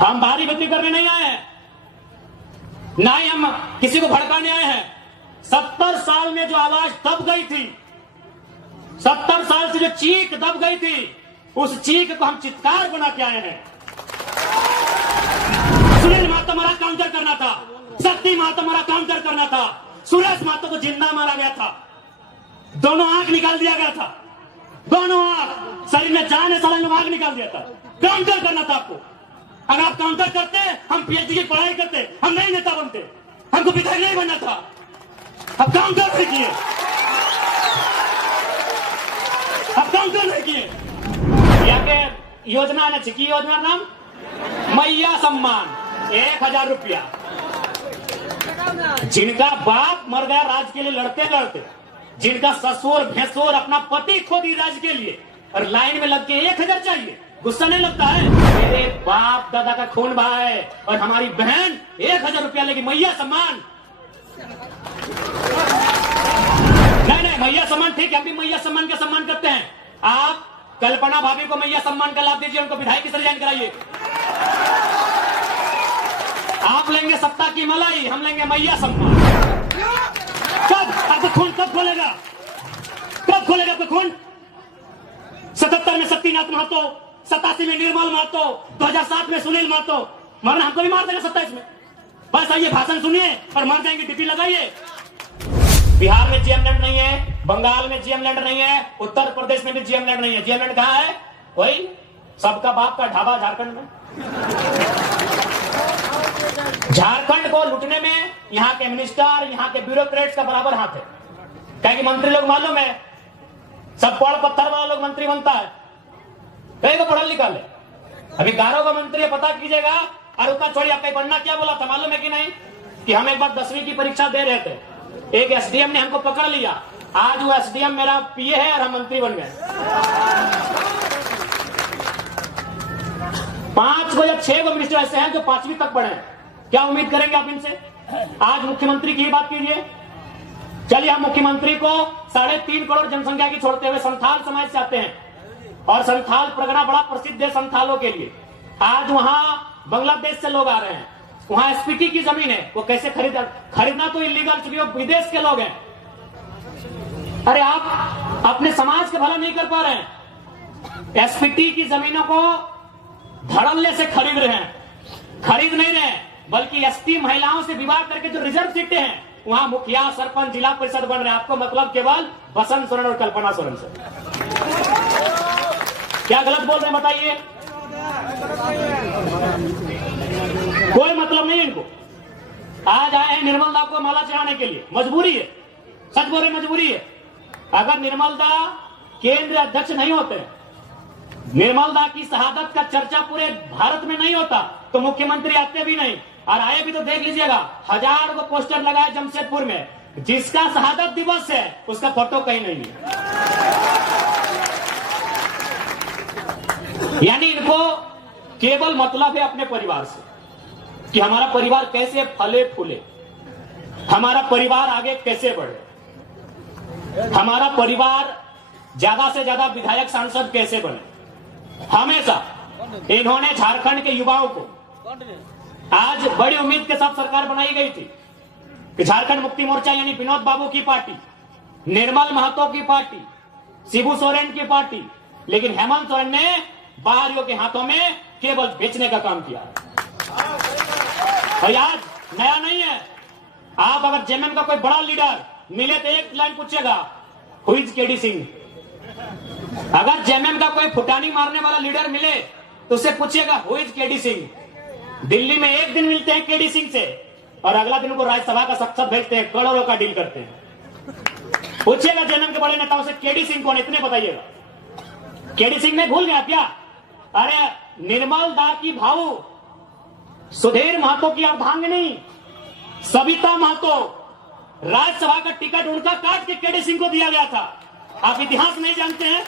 हम भारी बिक्री करने नहीं आए हैं, ना ही हम किसी को भड़काने आए हैं। 70 साल में जो आवाज दब गई थी, 70 साल से जो चीख दब गई थी, उस चीख को हम चित्कार बना के आए हैं। सुनील महतो हमारा काउंटर करना था, शक्ति महतो हमारा काउंटर करना था, सुरेश महतो को जिंदा मारा गया था, दोनों आंख निकाल दिया गया था, दोनों आंख, शरीर में जान है, साला आंख निकाल दिया था। काउंटर करना था आपको। अगर आप काउंटर करते, हम पीएचडी की पढ़ाई करते, हम नहीं नेता बनते, हमको विधायक नहीं बनना था। अब काउंटर नहीं किए, अब काउंटर नहीं किए। यहाँ के योजना ने छिकी योजना नाम मैया सम्मान 1000 रुपया। जिनका बाप मर गया राज के लिए लड़ते लड़ते, जिनका ससुर भैंसुर अपना पति खो दी राज के लिए, और लाइन में लग के 1000 चाहिए, गुस्सा नहीं लगता है? मेरे बाप दादा का खून बहा है और हमारी बहन 1000 रुपया लेगी मैया सम्मान। नहीं, मैया सम्मान ठीक है, हम भी मैया सम्मान का सम्मान करते हैं। आप कल्पना भाभी को मैया सम्मान का लाभ दीजिए, उनको विधायक की रिजाइन कराइए। आप लेंगे सत्ता की मलाई, हम लेंगे मैया सम्मान। कब आपका खून कब खोलेगा? कब खोलेगा आपका खून? 77 में शक्तिनाथ महतो, 87 में निर्मल महतो, 2007 में सुनील महतो। मरना हमको भी मार देगा 27 में। बस आइए, भाषण सुनिए और मर जाएंगे, टिप्पी लगाइए। बिहार में जीएम लैंड नहीं है, बंगाल में जीएम लैंड नहीं है, उत्तर प्रदेश में भी जीएम लैंड नहीं है। जीएम लैंड कहाँ है? वही सबका बाप का ढाबा झारखंड में। झारखंड को लूटने में यहाँ के मिनिस्टर, यहाँ के ब्यूरोक्रेट्स का बराबर हाथ है। क्या कि मंत्री लोग मालूम है, सब पढ़ पत्थर वाला लोग मंत्री बनता है, कहीं को पढ़ा लिखा है। अभी गारो का मंत्री है, पता कीजिएगा। और उतना छोड़िए, आपका पढ़ना क्या बोला था मालूम है कि नहीं? कि हम एक बार 10वीं की परीक्षा दे रहे थे, एक एसडीएम ने हमको पकड़ लिया। आज वो एसडीएम मेरा पीए है और हम मंत्री बन गए। 5 को या 6 को मिनिस्टर ऐसे हैं जो 5वीं तक पढ़े हैं। क्या उम्मीद करेंगे आप इनसे? आज मुख्यमंत्री की बात कीजिए। चलिए, हम मुख्यमंत्री को 3.5 करोड़ जनसंख्या की छोड़ते हुए संथाल समाज से आते हैं, और संथाल परगना बड़ा प्रसिद्ध है संथालों के लिए। आज वहां बांग्लादेश से लोग आ रहे हैं, वहां एसपीटी की जमीन है, वो कैसे खरीदना तो इलीगल, क्योंकि वो विदेश के लोग हैं। अरे आप अपने समाज का भला नहीं कर पा रहे हैं। एसपीटी की जमीनों को धड़ल्ले से खरीद रहे हैं, खरीद नहीं रहे, बल्कि एसटी महिलाओं से विवाह करके जो रिजर्व सीटें हैं, वहां मुखिया, सरपंच, जिला परिषद बन रहे हैं। आपको मतलब केवल बसंत सोरेन और कल्पना सोरेन से। क्या गलत बोल रहे हैं बताइए? कोई मतलब नहीं इनको। आज आए हैं निर्मल दा को माला चढ़ाने के लिए, मजबूरी है, सच बोल रहे मजबूरी है। अगर निर्मल दा केंद्रीय अध्यक्ष नहीं होते, निर्मल दा की शहादत का चर्चा पूरे भारत में नहीं होता, तो मुख्यमंत्री आते भी नहीं। और आए भी तो देख लीजिएगा, 1000 को पोस्टर लगाए जमशेदपुर में, जिसका शहादत दिवस है उसका फोटो कहीं नहीं है। यानी इनको केवल मतलब है अपने परिवार से, कि हमारा परिवार कैसे फले फूले, हमारा परिवार आगे कैसे बढ़े, हमारा परिवार ज्यादा से ज्यादा विधायक सांसद कैसे बने। हमेशा इन्होंने झारखंड के युवाओं को, आज बड़ी उम्मीद के साथ सरकार बनाई गई थी कि झारखंड मुक्ति मोर्चा यानी विनोद बाबू की पार्टी, निर्मल महतो की पार्टी, शिबू सोरेन की पार्टी, लेकिन हेमंत सोरेन ने बाहरियों के हाथों में केवल बेचने का काम किया। और आज नया नहीं है। आप अगर जेएमएम का कोई बड़ा लीडर मिले तो एक लाइन पूछेगा, हु इज केडी सिंह। अगर जेएमएम का कोई फुटानी मारने वाला लीडर मिले तो उससे पूछिएगा, who is KD Singh. Delhi में एक दिन मिलते हैं केडी सिंह से, और अगला दिन को राज्यसभा का सख्त भेजते हैं, करोड़ों का डील करते हैं। पूछिएगा जेएमएम के बड़े नेताओं से, केडी सिंह कौन, इतने बताइएगा। केडी सिंह ने भूल गया क्या? अरे निर्मल दा की भाऊ, सुधीर महतो की अर्धांगिनी सविता महतो, राज्यसभा का टिकट उनका काट के केडी सिंह को दिया गया था। आप इतिहास नहीं जानते हैं?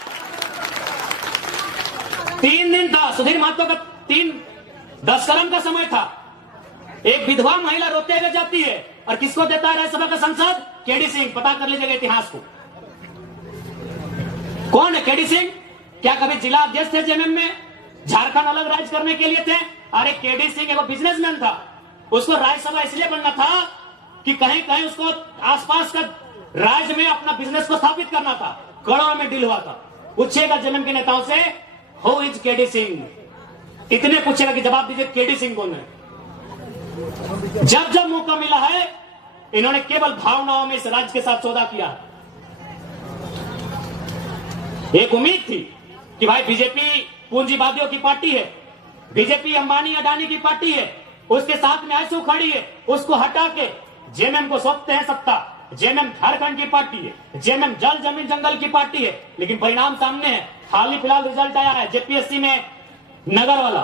3 दिन था सुधीर महतो का, 10 का समय था। एक विधवा महिला रोते हुए जाती है, और किसको देता है राज्यसभा का सांसद? केडी सिंह। पता कर लीजिएगा इतिहास को, कौन है केडी सिंह। क्या कभी जिला अध्यक्ष थे जेएमएम में? झारखंड अलग राज्य करने के लिए थे। अरे केडी सिंह एक बिजनेसमैन था, उसको राज्यसभा इसलिए बनना था कि कहीं कहीं उसको आसपास का राज्य में अपना बिजनेस को स्थापित करना था। करोड़ों में डील हुआ था। पूछेगा जेएमएम के नेताओं से, हु इज केडी सिंह, इतने पूछेगा कि जवाब दीजिए केडी सिंह कौन है। जब जब मौका मिला है इन्होंने केवल भावनाओं में इस राज्य के साथ सौदा किया। एक उम्मीद थी कि भाई बीजेपी पूंजीवादियों की पार्टी है, बीजेपी अंबानी अडानी की पार्टी है, उसके साथ में आंसू खड़ी है, उसको हटा के जेएमएम को सौंपते हैं सत्ता। जेएमएम झारखंड की पार्टी है, जेएमएम जल जमीन जंगल की पार्टी है, लेकिन परिणाम सामने है। हाल ही फिलहाल रिजल्ट आया है जेपीएससी में, नगर वाला,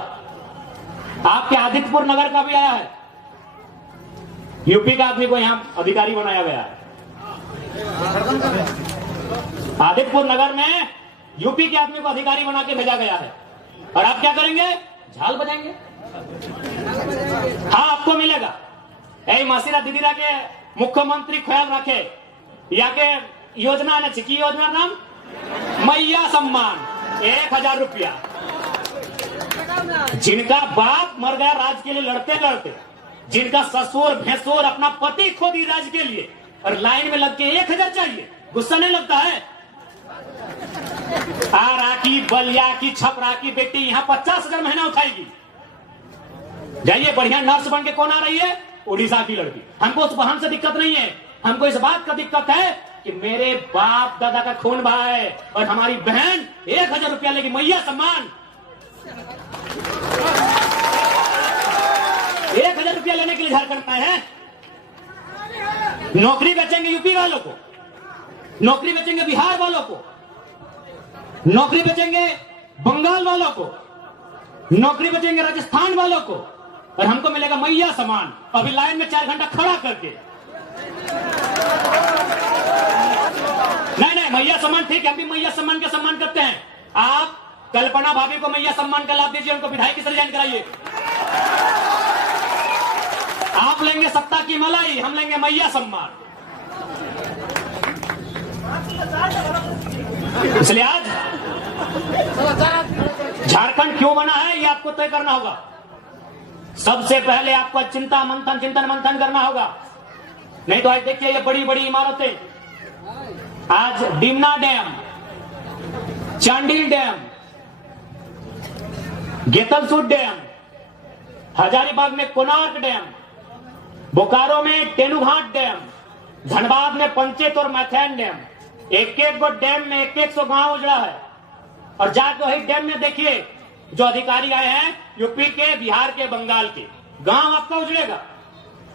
आपके आदित्यपुर नगर का भी आया है। यूपी का आदमी को यहां अधिकारी बनाया गया है। आदित्यपुर नगर में यूपी के आदमी को अधिकारी बना के भेजा गया है। और आप क्या करेंगे? झाल बजाएंगे। हाँ, आपको मिलेगा। ऐ मासीरा दीदीरा के मुख्यमंत्री ख्याल रखे, या के योजना ने चिकी योजना नाम मैया सम्मान 1000 रुपया। जिनका बाप मर गया राज्य के लिए लड़ते लड़ते, जिनका ससुर भैंसुर अपना पति खो दी राज्य के लिए, और लाइन में लग के 1000 चाहिए, गुस्सा नहीं लगता है? आरा की, बलिया की, छपरा की बेटी यहाँ 50,000 महीना उठाएगी। जाइए, बढ़िया नर्स बन के कौन आ रही है? उड़ीसा की लड़की। हमको उस बहन से दिक्कत नहीं है, हमको इस बात का दिक्कत है कि मेरे बाप दादा का खून बहा है और हमारी बहन 1000 रुपया लेगी, मैया सम्मान। 1000 रुपया लेने के लिए झारखंड में है। नौकरी बेचेंगे यूपी वालों को, नौकरी बेचेंगे बिहार वालों को, नौकरी बेचेंगे बंगाल वालों को, नौकरी बेचेंगे राजस्थान वालों को, और हमको मिलेगा मैया सम्मान। अभी लाइन में 4 घंटा खड़ा करके। नहीं, मैया सम्मान ठीक है, हम भी मैया सम्मान का सम्मान करते हैं। आप कल्पना भाभी को मैया सम्मान का लाभ दीजिए, उनको विधायक से रिजाइन कराइए। आप लेंगे सत्ता की मलाई, हम लेंगे मैया सम्मान। इसलिए आज झारखंड क्यों बना है ये आपको तय करना होगा। सबसे पहले आपको चिंतन मंथन करना होगा। नहीं तो आज देखिए ये बड़ी बड़ी इमारतें, आज Dimna dam, Chandil dam, Getalsud dam, Hazaribagh में कोणार्क डैम, बोकारो में तेनुघाट डैम, धनबाद में पंचेत और मैथैन डैम, एक एक गो डैम में 100 गांव उजड़ा है। और जाके वही डैम में देखिए जो अधिकारी आए हैं यूपी के, बिहार के, बंगाल के, गांव आपका उजड़ेगा।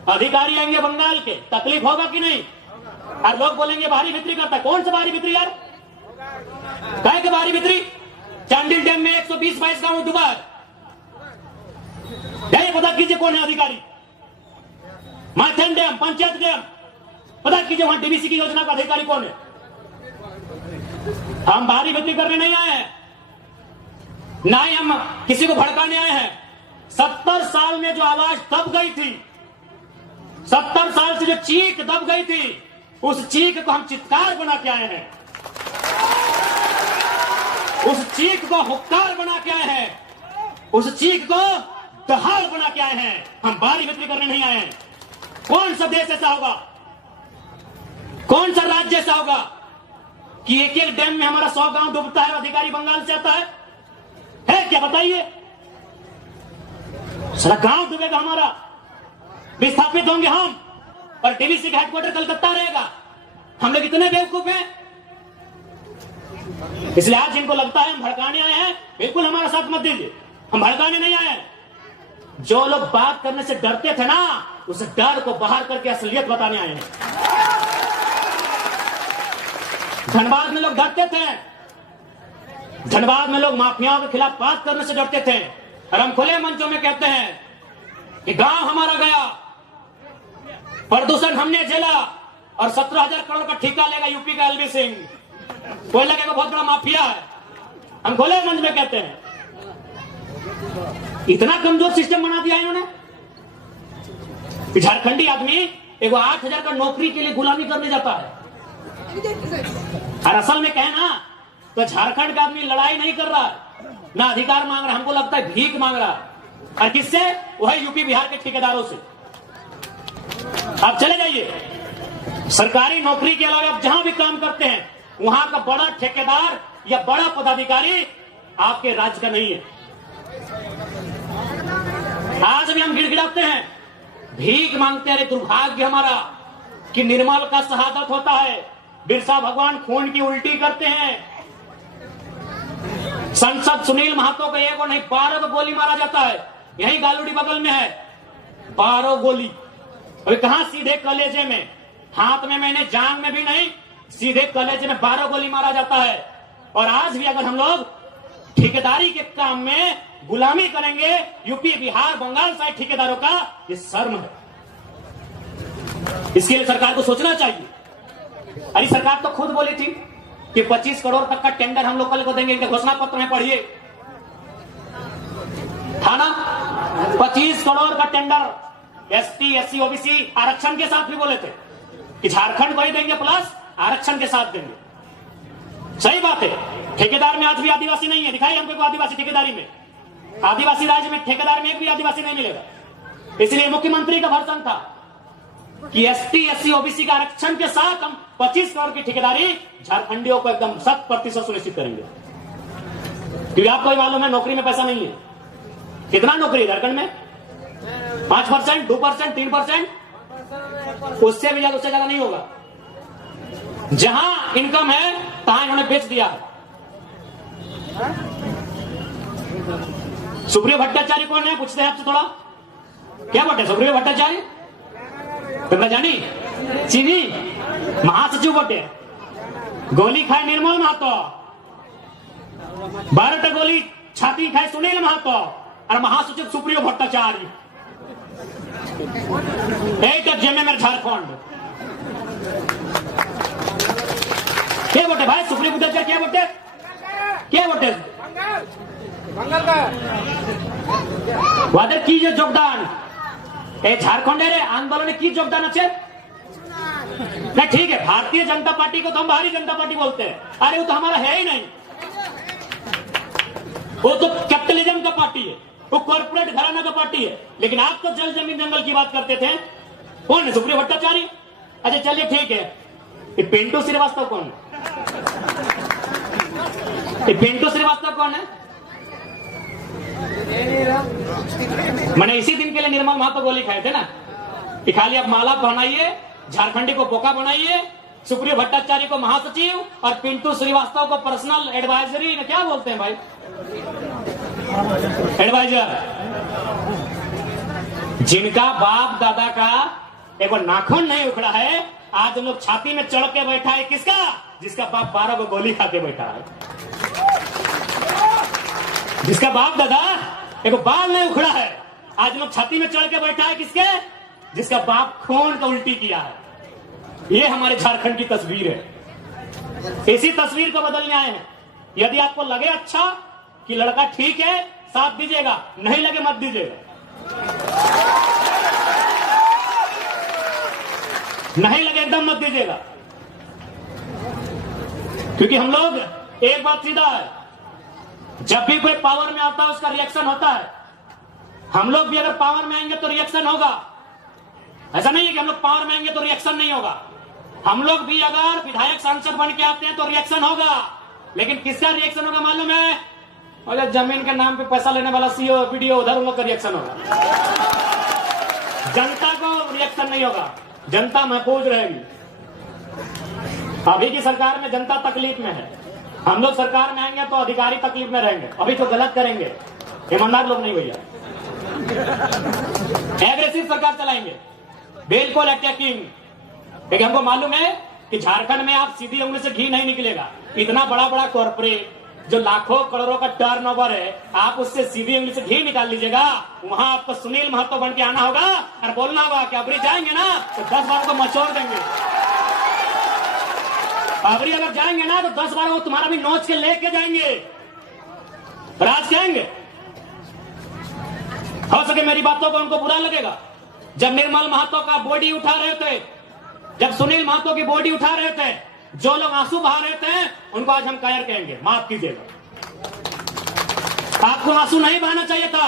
अधिकारी आएंगे बंगाल के, तकलीफ होगा कि नहीं? और लोग बोलेंगे बाहरी बिक्री करता है। कौन सा बाहरी बिक्री यार? कहे के बाहरी बिक्री? चांडिल डैम में 120-22 गांव डूबा है। पता कीजिए कौन है अधिकारी। मैथन डैम, पंचायत डैम, पता कीजिए वहां डीवीसी की योजना का अधिकारी कौन है। हम बाहरी बिक्री करने नहीं आए हैं, ना ही हम किसी को भड़काने आए हैं। 70 साल में जो आवाज दब गई थी, 70 साल से जो चीख दब गई थी, उस चीख को हम चित्कार बना के आए हैं, उस चीख को हुक्कार बना के आए हैं, उस चीख को दहाड़ बना के आए हैं। हम बाहरी बिक्री करने नहीं आए हैं। कौन सा देश ऐसा होगा, कौन सा राज्य ऐसा होगा कि एक एक डैम में हमारा 100 गांव डूबता है, अधिकारी बंगाल से आता है क्या? बताइए, सारा गांव डूबेगा हमारा, विस्थापित होंगे हम, और डीवीसी का हेडक्वार्टर कलकत्ता रहेगा। हम लोग इतने बेवकूफ हैं। इसलिए आज जिनको लगता है हम भड़काने आए हैं, बिल्कुल हमारा साथ मत दीजिए। हम भड़काने नहीं आए हैं। जो लोग बात करने से डरते थे ना, उस डर को बाहर करके असलियत बताने आए हैं। धनबाद में लोग डरते थे, धनबाद में लोग माफियाओं के खिलाफ बात करने से डरते थे, और हम खुले मंचों में कहते हैं कि गांव हमारा गया, प्रदूषण हमने झेला, और 17,000 करोड़ का ठेका लेगा यूपी का एलवी सिंह, कोयला का बहुत बड़ा माफिया है। हम खुले मंच में कहते हैं। इतना कमजोर सिस्टम बना दिया इन्होंने। झारखंडी आदमी एगो 8,000 का नौकरी के लिए गुलामी करने जाता है। और असल में कहे ना तो झारखंड का आदमी लड़ाई नहीं कर रहा है, ना अधिकार मांग रहा, हमको लगता है भीख मांग रहा है। और किससे? वह यूपी बिहार के ठेकेदारों से। आप चले जाइए, सरकारी नौकरी के अलावा आप जहां भी काम करते हैं, वहां का बड़ा ठेकेदार या बड़ा पदाधिकारी आपके राज्य का नहीं है। आज भी हम गिड़गिड़ाते हैं, भीख मांगते हैं। अरे दुर्भाग्य हमारा कि निर्मल का शहादत होता है, बिरसा भगवान खून की उल्टी करते हैं, संसद सुनील महतो को एक और नहीं 12 गोली मारा जाता है। यही गालूडी बगल में है, 12 गोली। अभी कहां? सीधे कलेजे में, हाथ में मैंने, जांग में भी नहीं, सीधे कलेजे में 12 गोली मारा जाता है। और आज भी अगर हम लोग ठेकेदारी के काम में गुलामी करेंगे यूपी बिहार बंगाल साइड ठेकेदारों का, ये शर्म है। इसके लिए सरकार को सोचना चाहिए। अरे सरकार तो खुद बोली थी कि 25 करोड़ तक का टेंडर हम लोग कल को देंगे, इनके घोषणा पत्र में पढ़िए, था ना? 25 करोड़ का टेंडर एसटी एससी ओबीसी आरक्षण के साथ भी बोले थे कि झारखंड को ही देंगे प्लस आरक्षण के साथ देंगे। सही बात है, ठेकेदार में आज भी आदिवासी नहीं है। दिखाइए हमको आदिवासी ठेकेदारी में, आदिवासी राज्य में ठेकेदार में एक भी आदिवासी नहीं मिलेगा। इसलिए मुख्यमंत्री का भरसन था कि एसटी एससी ओबीसी का आरक्षण के साथ हम 25 करोड़ की ठेकेदारी झारखंडियों को एकदम 100% सुनिश्चित करेंगे। क्योंकि आपको भी मालूम है नौकरी में पैसा नहीं है। कितना नौकरी है झारखंड में? 5%, 2%, 3%, उससे भी ज्यादा, उससे ज्यादा नहीं होगा। जहां इनकम है तहां इन्होंने बेच दिया है। सुप्रियो भट्टाचार्य कौन है? पूछते हैं आपसे थोड़ा, क्या बोलते? सुप्रियो भट्टाचार्य तो जानी चीनी महासचिव बोटे, गोली खाए निर्मल महतो, 12 गोली छाती खाए सुनील महतो, और महासचिव सुप्रियो भट्टाचार्य। एक जेमे में झारखंड क्या बोटे भाई? सुप्रियो भट्टाचार्य क्या बोटे? क्या बोटे? वादर की योगदान झारखंड आंदोलन की योगदान अच्छे नहीं, ठीक है। भारतीय जनता पार्टी को तो हम बाहरी जनता पार्टी बोलते हैं। अरे वो तो हमारा है ही नहीं, वो तो कैपिटलिज्म का पार्टी है, वो कॉर्पोरेट घराना का पार्टी है। लेकिन आप तो जल जमीन जंगल की बात करते थे। कौन है? सुप्रियो भट्टाचार्य। अच्छा चलिए ठीक है, ये पिंटू श्रीवास्तव कौन है? ये पिंटू श्रीवास्तव कौन है? मैंने इसी दिन के लिए निर्मल महतो गोली खाए थे ना कि खाली अब माला पहनाइए, झारखंडी को बोका बनाइए, सुप्रियो भट्टाचार्य को महासचिव और पिंटू श्रीवास्तव को पर्सनल एडवाइजरी, क्या बोलते हैं भाई, एडवाइजर। जिनका बाप दादा का एक नाखून नहीं उखड़ा है, आज हम लोग छाती में चढ़ के बैठा है। किसका? जिसका बाप 12 को गोली खा के बैठा है, जिसका बाप दादा एक बाल नहीं उखड़ा है, आज लोग छाती में चढ़ के बैठा है। किसके? जिसका बाप खून का उल्टी किया है। ये हमारे झारखंड की तस्वीर है। इसी तस्वीर को बदलने आए हैं। यदि आपको लगे अच्छा कि लड़का ठीक है, साथ दीजिएगा, नहीं लगे मत दीजिएगा, नहीं लगे एकदम मत दीजिएगा। क्योंकि हम लोग एक बात सीधा है, जब भी कोई पावर में आता है उसका रिएक्शन होता है। हम लोग भी अगर पावर में आएंगे तो रिएक्शन होगा। ऐसा नहीं है कि हम लोग पावर में आएंगे तो रिएक्शन नहीं होगा। हम लोग भी अगर विधायक सांसद बन के आते हैं तो रिएक्शन होगा। लेकिन किसका रिएक्शन होगा मालूम है? और जमीन के नाम पे पैसा लेने वाला सीओ वीडियो, उधर उन लोग का रिएक्शन होगा। जनता को रिएक्शन नहीं होगा, जनता महफूज रहेगी। अभी की सरकार में जनता तकलीफ में है। हम लोग सरकार में आएंगे तो अधिकारी तकलीफ में रहेंगे। अभी तो गलत करेंगे, ईमानदार लोग नहीं भैया, एग्रेसिव सरकार चलाएंगे, बिल्कुल अटैकिंग। लेकिन हमको मालूम है कि झारखंड में आप सीधी उंगली से घी नहीं निकलेगा। इतना बड़ा बड़ा कॉर्पोरेट जो लाखों करोड़ों का टर्नओवर है, आप उससे सीधी उंगली से घी निकाल लीजिएगा। वहां आपको सुनील महतो बन के आना होगा और बोलना होगा कि अबरी जाएंगे ना तो 10 बार को मचोड़ देंगे। अबरी अगर जाएंगे ना तो 10 बार वो तुम्हारा भी नोच के लेके जाएंगे, राज कहेंगे। हो सके मेरी बातों को उनको बुरा लगेगा। जब निर्मल महतो का बॉडी उठा रहे थे, जब सुनील महतो की बॉडी उठा रहे थे, जो लोग आंसू बहा रहे थे, उनको आज हम कायर कहेंगे, माफ कीजिएगा। आपको आंसू नहीं बहाना चाहिए था,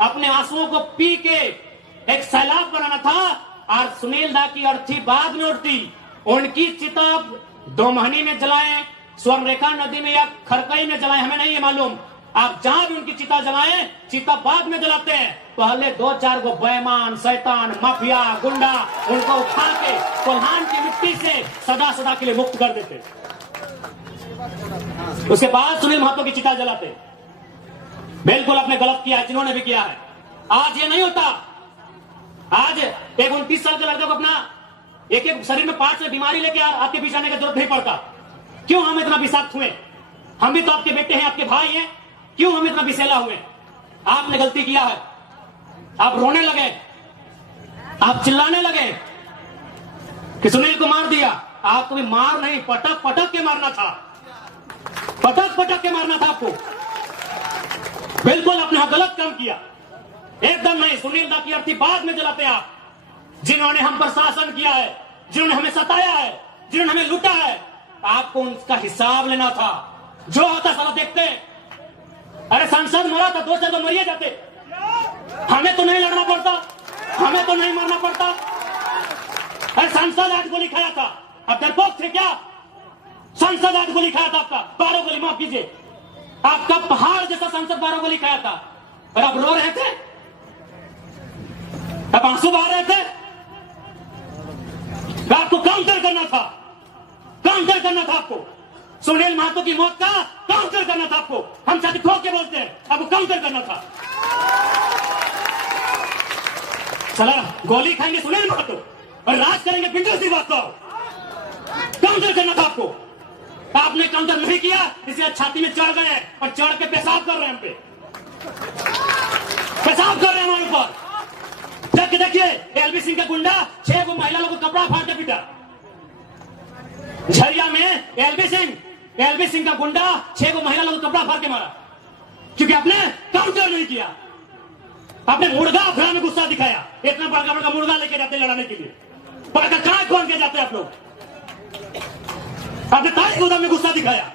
अपने आंसुओं को पी के एक सैलाब बनाना था। और सुनील दा की अर्थी बाद में उठती, उनकी चिता 2 महीने में जलाएं, स्वर्णरेखा नदी में या खरकई में जलाएं, हमें नहीं है मालूम। आप जहां भी उनकी चिता जलाएं, चिता बाद में जलाते हैं। पहले 2-4 गो बेईमान, शैतान, माफिया, गुंडा उनको उठा के कोल्हान की मिट्टी से सदा सदा के लिए मुक्त कर देते, उसके बाद सुनील महतो की चिता जलाते। बिल्कुल आपने गलत किया है, जिन्होंने भी किया है। आज ये नहीं होता। आज एक 29 साल के लड़के को अपना एक शरीर में पार्ट से बीमारी लेके आपके बीच आने की जरूरत नहीं पड़ता। क्यों हम इतना विषाक्त हुए? हम भी तो आपके बेटे हैं, आपके भाई हैं, क्यों हम इतना विषैला हुए? आपने गलती किया है, आप रोने लगे, आप चिल्लाने लगे कि सुनील को मार दिया। आपको भी मार नहीं, पटक पटक के मारना था, पटक पटक के मारना था आपको। बिल्कुल आपने गलत काम किया, एकदम नहीं। सुनील दा की अर्थी बाद में जलाते आप, जिन्होंने हम पर शासन किया है, जिन्होंने हमें सताया है, जिन्होंने हमें लूटा है, आपको उनका हिसाब लेना था। जो होता साला देखते। अरे सांसद मरा था, 2 साल मरिए जाते, हमें तो नहीं लड़ना पड़ता, हमें तो नहीं मरना पड़ता। अरे सांसद आज गोली खाया था, अब डरपोक थे क्या? सांसद आज गोली खाया था आपका, 12 गोली, माफ कीजिए, आपका पहाड़ जैसा सांसद 12 गोली खाया था, और आप रो रहे थे, अब आंसू बहा रहे थे। आपको काउंटर करना था, काउंटर करना था आपको। सुनील महतो की मौत का काउंटर करना था आपको। हम छाती ठोक के बोलते हैं, आपको काउंटर करना था। चला गोली खाएंगे सुनील महतो और राज करेंगे पिंटू श्रीवास्तव, काउंटर करना था आपको। आपने काउंटर नहीं किया, इसलिए छाती में चढ़ गए और चढ़ के पेशाब कर रहे हैं, हम पे पेशाब कर रहे हैं हमारे ऊपर। देखिए एलबी सिंह का गुंडा 6 गो महिला लोगों को कपड़ा फाड़ के पीटा। झरिया में एलबी सिंह का गुंडा 6 गो महिला लोगों को कपड़ा फाड़ के मारा, क्योंकि आपने काउंटर नहीं किया। आपने मुर्गा अफरा में गुस्सा दिखाया, इतना बड़का बड़का मुर्गा लेके जाते लड़ाने के लिए, बड़का कहाँ खोल के जाते आप लोग। आपने तारी गोदाम में गुस्सा दिखाया,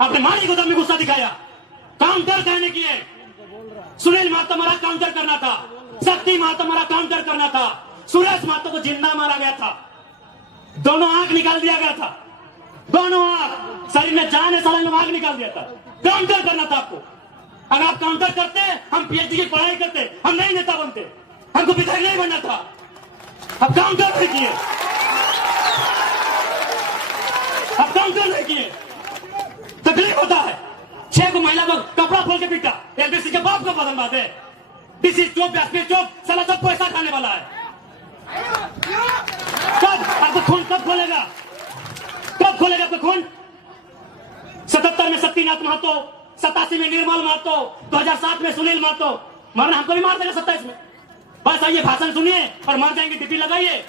आपने मारी गोदाम में गुस्सा दिखाया, काउंटर कहने की है। सुनील महतो मारा, काउंटर करना था। शक्ति महतो मारा, काउंटर करना था। सुरेश महतो को जिंदा मारा गया था, दोनों आंख निकाल दिया गया था, दोनों आंख, शरीर में जान है, साला में आंख निकाल दिया था। काउंटर करना था आपको। अगर आप काउंटर करते, हम पीएचडी की पढ़ाई करते, हम नहीं नेता बनते, हमको विधायक नहीं बनना था। अब काउंटर नहीं किए, अब काउंटर नहीं किए, तकलीफ होता है। 6 को महिला को कपड़ा खोल के पीटा, एलबीसी के बाप को बदल बात है। दिस इज चोप, चोप, साला सब पैसा खाने वाला है। कब आपको खून कब खोलेगा, कब खोलेगा आपको खून? 77 में शक्तिनाथ महतो, 87 में निर्मल महतो, 2007 में सुनील महतो। मरना हमको भी मार देगा 27 में। बस आइए भाषण सुनिए और मर जाएंगे, ड्यूटी लगाइए।